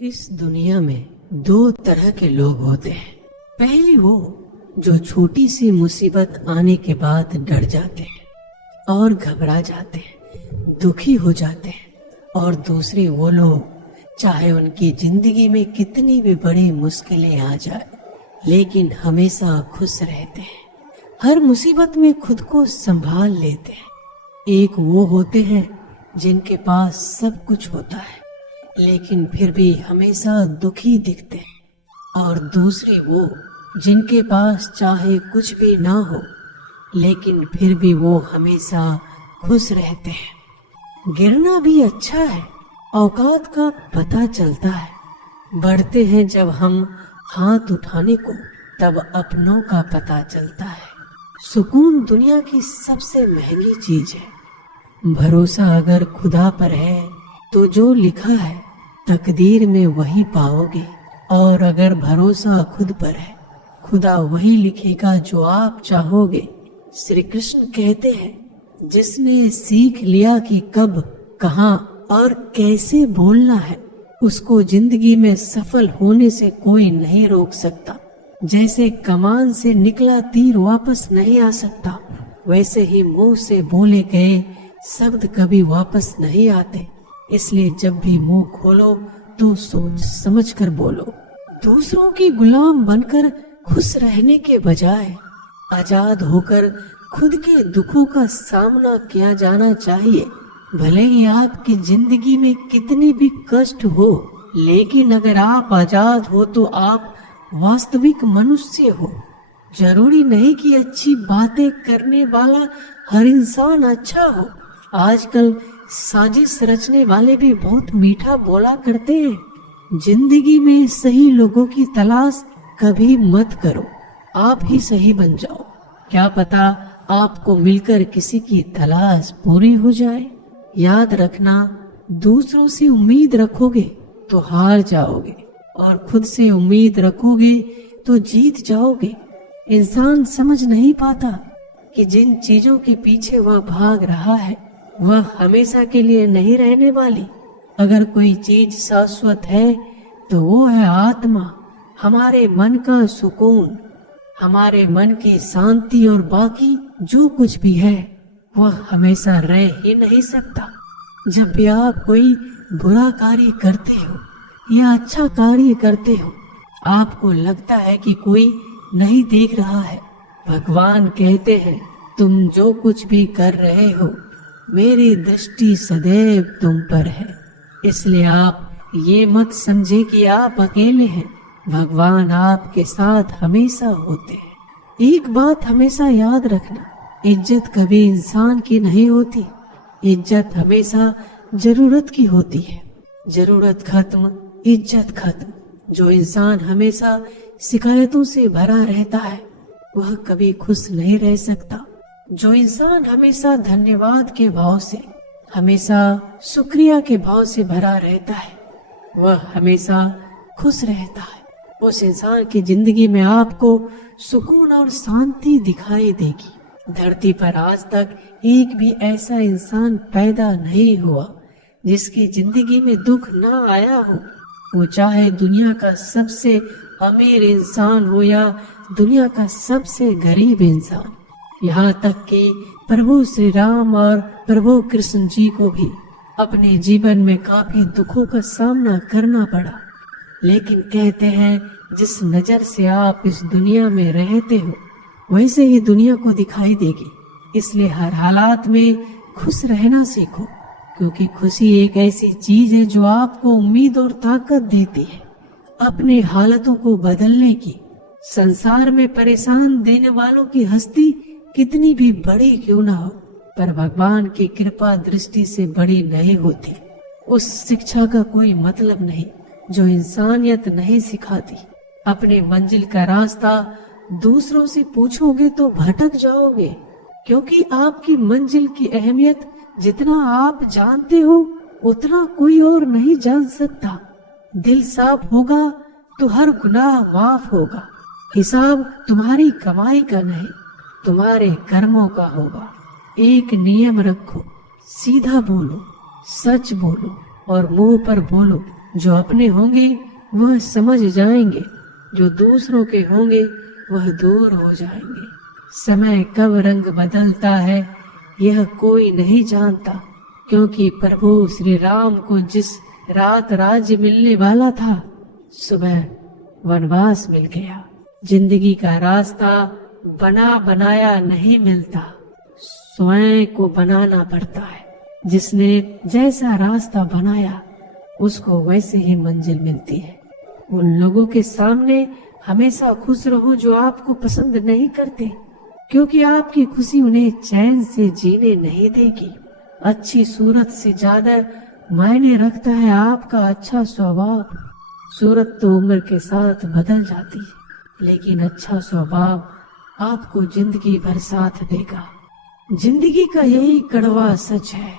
इस दुनिया में दो तरह के लोग होते हैं। पहले वो जो छोटी सी मुसीबत आने के बाद डर जाते हैं और घबरा जाते हैं, दुखी हो जाते हैं। और दूसरे वो लोग चाहे उनकी जिंदगी में कितनी भी बड़ी मुश्किलें आ जाए, लेकिन हमेशा खुश रहते हैं, हर मुसीबत में खुद को संभाल लेते हैं। एक वो होते हैं जिनके पास सब कुछ होता है लेकिन फिर भी हमेशा दुखी दिखते हैं, और दूसरे वो जिनके पास चाहे कुछ भी ना हो लेकिन फिर भी वो हमेशा खुश रहते हैं। गिरना भी अच्छा है, औकात का पता चलता है। बढ़ते हैं जब हम हाथ उठाने को, तब अपनों का पता चलता है। सुकून दुनिया की सबसे महंगी चीज है। भरोसा अगर खुदा पर है तो जो लिखा है तकदीर में वही पाओगे, और अगर भरोसा खुद पर है, खुदा वही लिखेगा जो आप चाहोगे। श्री कृष्ण कहते हैं, जिसने सीख लिया कि कब, कहाँ और कैसे बोलना है, उसको जिंदगी में सफल होने से कोई नहीं रोक सकता। जैसे कमान से निकला तीर वापस नहीं आ सकता, वैसे ही मुंह से बोले गए शब्द कभी वापस नहीं आते। इसलिए जब भी मुंह खोलो तो सोच समझ कर बोलो। दूसरों की गुलाम बनकर खुश रहने के बजाय आजाद होकर खुद के दुखों का सामना किया जाना चाहिए। भले ही आपकी जिंदगी में कितनी भी कष्ट हो, लेकिन अगर आप आजाद हो तो आप वास्तविक मनुष्य हो। जरूरी नहीं कि अच्छी बातें करने वाला हर इंसान अच्छा हो। आजकल साजिश रचने वाले भी बहुत मीठा बोला करते हैं। जिंदगी में सही लोगों की तलाश कभी मत करो, आप ही सही बन जाओ। क्या पता आपको मिलकर किसी की तलाश पूरी हो जाए। याद रखना, दूसरों से उम्मीद रखोगे तो हार जाओगे, और खुद से उम्मीद रखोगे तो जीत जाओगे। इंसान समझ नहीं पाता कि जिन चीजों के पीछे वह भाग रहा है वह हमेशा के लिए नहीं रहने वाली। अगर कोई चीज शाश्वत है तो वो है आत्मा, हमारे मन का सुकून, हमारे मन की शांति, और बाकी जो कुछ भी है वह हमेशा रह ही नहीं सकता। जब भी आप कोई बुरा कार्य करते हो या अच्छा कार्य करते हो, आपको लगता है कि कोई नहीं देख रहा है। भगवान कहते हैं, तुम जो कुछ भी कर रहे हो मेरी दृष्टि सदैव तुम पर है। इसलिए आप ये मत समझे कि आप अकेले हैं, भगवान आपके साथ हमेशा होते हैं। एक बात हमेशा याद रखना, इज्जत कभी इंसान की नहीं होती, इज्जत हमेशा जरूरत की होती है। जरूरत खत्म, इज्जत खत्म। जो इंसान हमेशा शिकायतों से भरा रहता है वह कभी खुश नहीं रह सकता। जो इंसान हमेशा धन्यवाद के भाव से, हमेशा शुक्रिया के भाव से भरा रहता है वह हमेशा खुश रहता है। उस इंसान की जिंदगी में आपको सुकून और शांति दिखाई देगी। धरती पर आज तक एक भी ऐसा इंसान पैदा नहीं हुआ जिसकी जिंदगी में दुख ना आया हो। वो चाहे दुनिया का सबसे अमीर इंसान हो या दुनिया का सबसे गरीब इंसान। यहाँ तक कि प्रभु श्री राम और प्रभु कृष्ण जी को भी अपने जीवन में काफी दुखों का सामना करना पड़ा, लेकिन कहते हैं जिस नजर से आप इस दुनिया में रहते हो वैसे ही दुनिया को दिखाई देगी। इसलिए हर हालात में खुश रहना सीखो, क्योंकि खुशी एक ऐसी चीज है जो आपको उम्मीद और ताकत देती है अपने हालातों को बदलने की। संसार में परेशान देने वालों की हस्ती कितनी भी बड़ी क्यों ना हो, पर भगवान की कृपा दृष्टि से बड़ी नहीं होती। उस शिक्षा का कोई मतलब नहीं जो इंसानियत नहीं सिखाती। अपने मंजिल का रास्ता दूसरों से पूछोगे तो भटक जाओगे, क्योंकि आपकी मंजिल की अहमियत जितना आप जानते हो उतना कोई और नहीं जान सकता। दिल साफ होगा तो हर गुनाह माफ होगा। हिसाब तुम्हारी कमाई का नहीं, तुम्हारे कर्मों का होगा। एक नियम रखो, सीधा बोलो, सच बोलो और मुंह पर बोलो। जो अपने होंगे वह समझ जाएंगे, जो दूसरों के होंगे वह दूर हो जाएंगे। समय कब रंग बदलता है यह कोई नहीं जानता, क्योंकि प्रभु श्री राम को जिस रात राज्य मिलने वाला था, सुबह वनवास मिल गया। जिंदगी का रास्ता बना बनाया नहीं मिलता, स्वयं को बनाना पड़ता है। जिसने जैसा रास्ता बनाया उसको वैसे ही मंजिल मिलती है। उन लोगों के सामने हमेशा खुश रहो जो आपको पसंद नहीं करते, क्योंकि आपकी खुशी उन्हें चैन से जीने नहीं देगी। अच्छी सूरत से ज्यादा मायने रखता है आपका अच्छा स्वभाव। सूरत तो उम्र के साथ बदल जाती है, लेकिन अच्छा स्वभाव आपको जिंदगी भर साथ देगा। जिंदगी का यही कड़वा सच है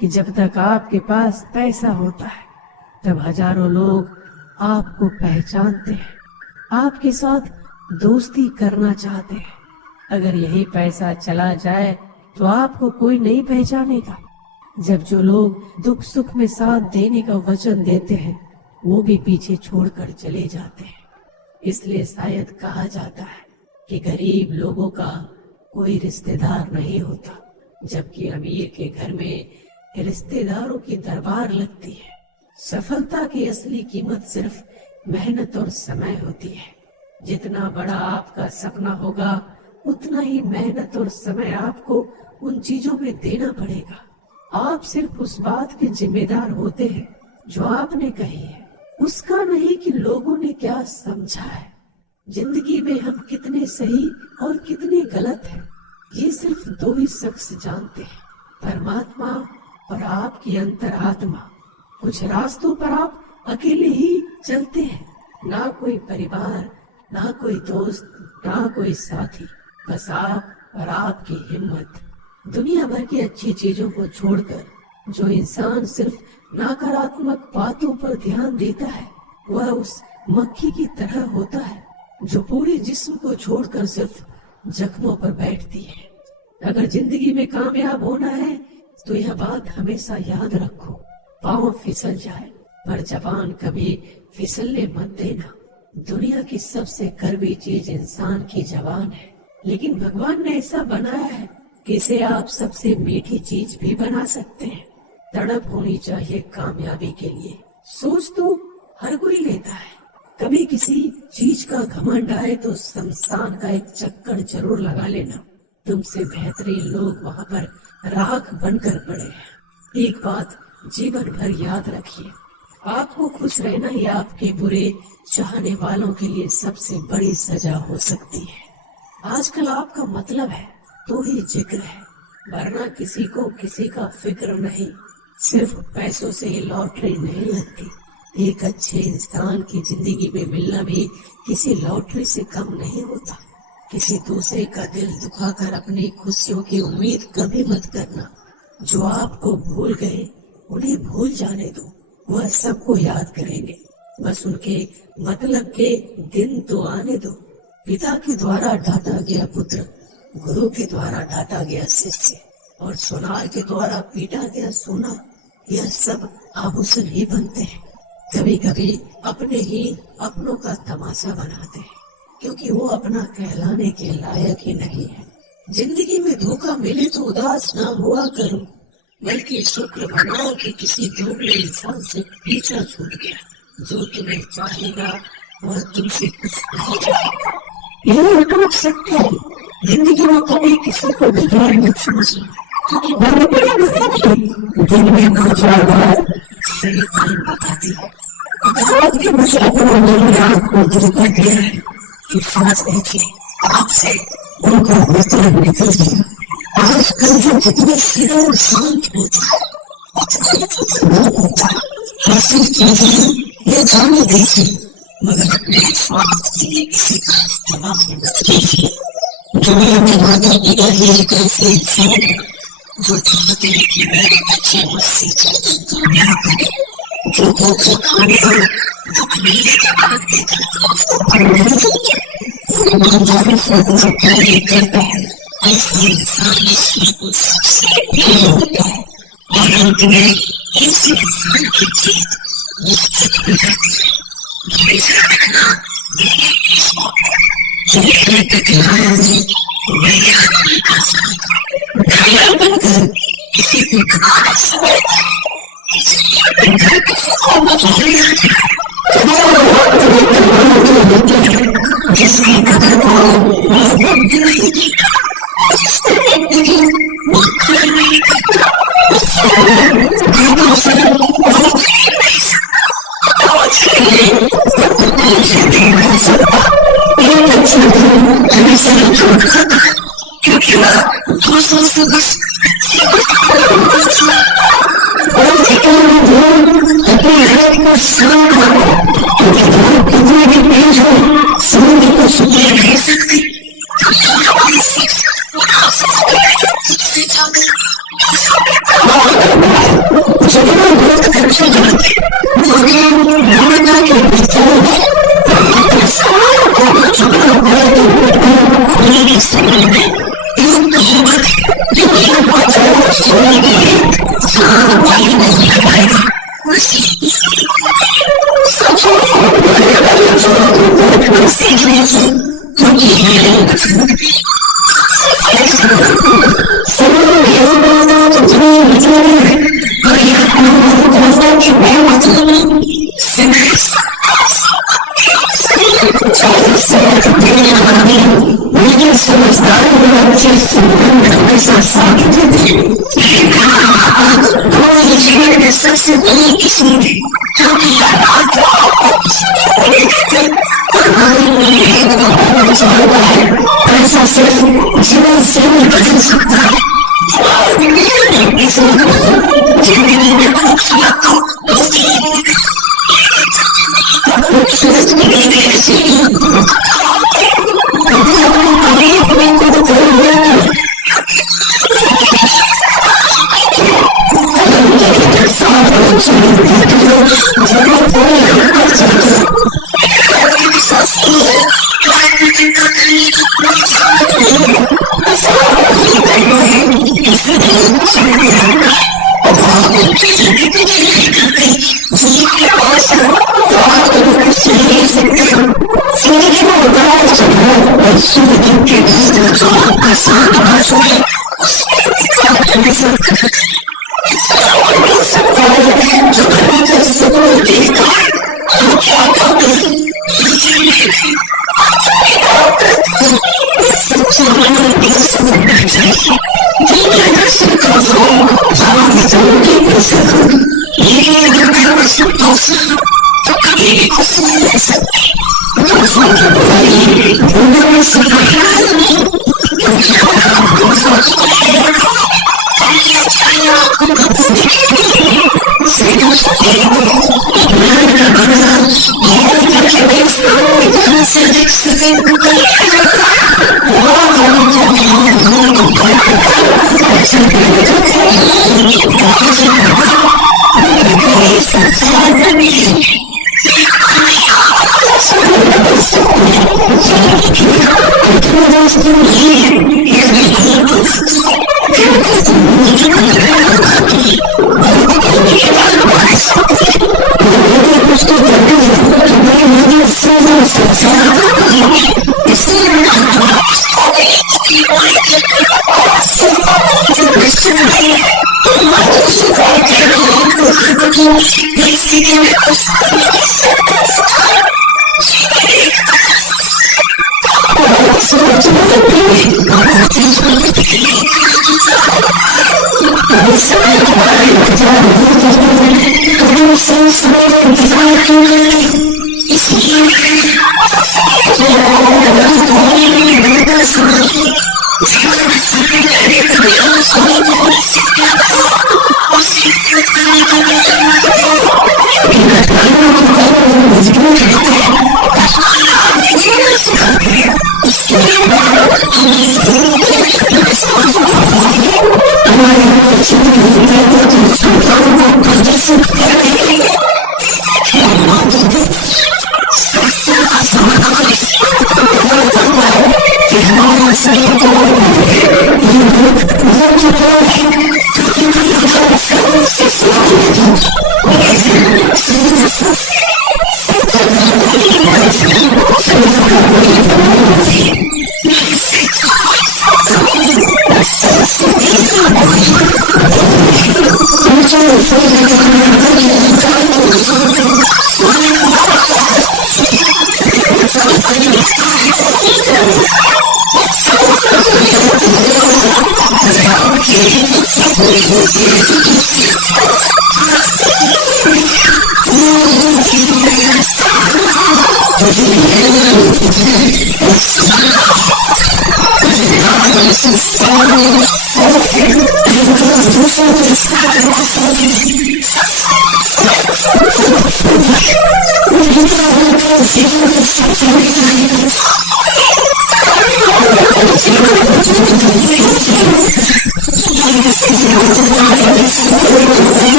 कि जब तक आपके पास पैसा होता है तब हजारों लोग आपको पहचानते हैं, आपके साथ दोस्ती करना चाहते हैं। अगर यही पैसा चला जाए तो आपको कोई नहीं पहचानेगा। जब जो लोग दुख सुख में साथ देने का वचन देते हैं वो भी पीछे छोड़कर चले जाते हैं। इसलिए शायद कहा जाता है कि गरीब लोगों का कोई रिश्तेदार नहीं होता, जबकि अमीर के घर में रिश्तेदारों की दरबार लगती है। सफलता की असली कीमत सिर्फ मेहनत और समय होती है। जितना बड़ा आपका सपना होगा उतना ही मेहनत और समय आपको उन चीजों में देना पड़ेगा। आप सिर्फ उस बात के जिम्मेदार होते हैं जो आपने कही है, उसका नहीं कि लोगों ने क्या समझा है। जिंदगी में हम कितने सही और कितने गलत हैं ये सिर्फ दो ही शख्स जानते हैं, परमात्मा और आपकी अंतरात्मा। कुछ रास्तों पर आप अकेले ही चलते हैं, ना कोई परिवार, ना कोई दोस्त, ना कोई साथी, बस आप और आपकी हिम्मत। दुनिया भर की अच्छी चीजों को छोड़कर जो इंसान सिर्फ नकारात्मक बातों पर ध्यान देता है वह उस मक्खी की तरह होता है जो पूरे जिस्म को छोड़कर सिर्फ जख्मों पर बैठती है। अगर जिंदगी में कामयाब होना है तो यह बात हमेशा याद रखो, पाँव फिसल जाए पर जबान कभी फिसलने मत देना। दुनिया की सबसे कड़वी चीज इंसान की जबान है, लेकिन भगवान ने ऐसा बनाया है कि इसे आप सबसे मीठी चीज भी बना सकते हैं। तड़प होनी चाहिए कामयाबी के लिए। सोच तो हर कोई लेता है, कभी किसी चीज का घमंड आए तो शमशान का एक चक्कर जरूर लगा लेना। तुमसे बेहतरीन लोग वहाँ पर राख बनकर पड़े हैं। एक बात जीवन भर याद रखिए, आपको खुश रहना ही आपके बुरे चाहने वालों के लिए सबसे बड़ी सजा हो सकती है। आजकल आपका मतलब है तो ही जिक्र है, वरना किसी को किसी का फिक्र नहीं। सिर्फ पैसों से ये लॉटरी नहीं लगती, एक अच्छे इंसान की जिंदगी में मिलना भी किसी लॉटरी से कम नहीं होता। किसी दूसरे का दिल दुखाकर अपनी खुशियों की उम्मीद कभी मत करना। जो आपको भूल गए उन्हें भूल जाने दो, वह सबको याद करेंगे, बस उनके मतलब के दिन तो आने दो। पिता के द्वारा डांटा गया पुत्र, गुरु के द्वारा डांटा गया शिष्य, और सोनार के द्वारा पीटा गया सोना, यह सब आभूषण ही बनते हैं। कभी कभी अपने ही अपनों का तमाशा बनाते हैं, क्योंकि वो अपना कहलाने के लायक ही नहीं है। जिंदगी में धोखा मिले तो उदास ना हुआ करो, बल्कि शुक्र मनाओ कि किसी दुबले इंसान से पीछा छूट गया। जो तुम्हें चाहेगा वह तुमसे कुछ नहीं चाहेगा। यह टूट सकता है। जिंदगी में कभी किसी को बिगाड़ मत समझो, क्योंकि दिन में दो चार बार सही टाइम बताती है। अदालत के मुशावरों ने मेरी आंख को धोखा दिया है कि सांस लीजिए, आपसे उनका मतलब निकल गया। आजकल जो जितने सीधे और शांत होता है उतना होता है। हासिल कीजिए ये जाने दीजिए, मगर अपने स्वार्थ के लिए किसी का इस्तेमाल मत कीजिए। दुनिया में माता पिता ही एक ऐसे इंसान है जो चाहते हैं कि मेरे बच्चे मुझसे कामयाब बने। जो धोखा खाने और दुख मिलने के बाद ईमानदारी से अपना कार्य करता है, ऐसा इंसान ईश्वर को सबसे प्रिय होता है। और अंत में ऐसे इंसान की जीत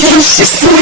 Kiss is free.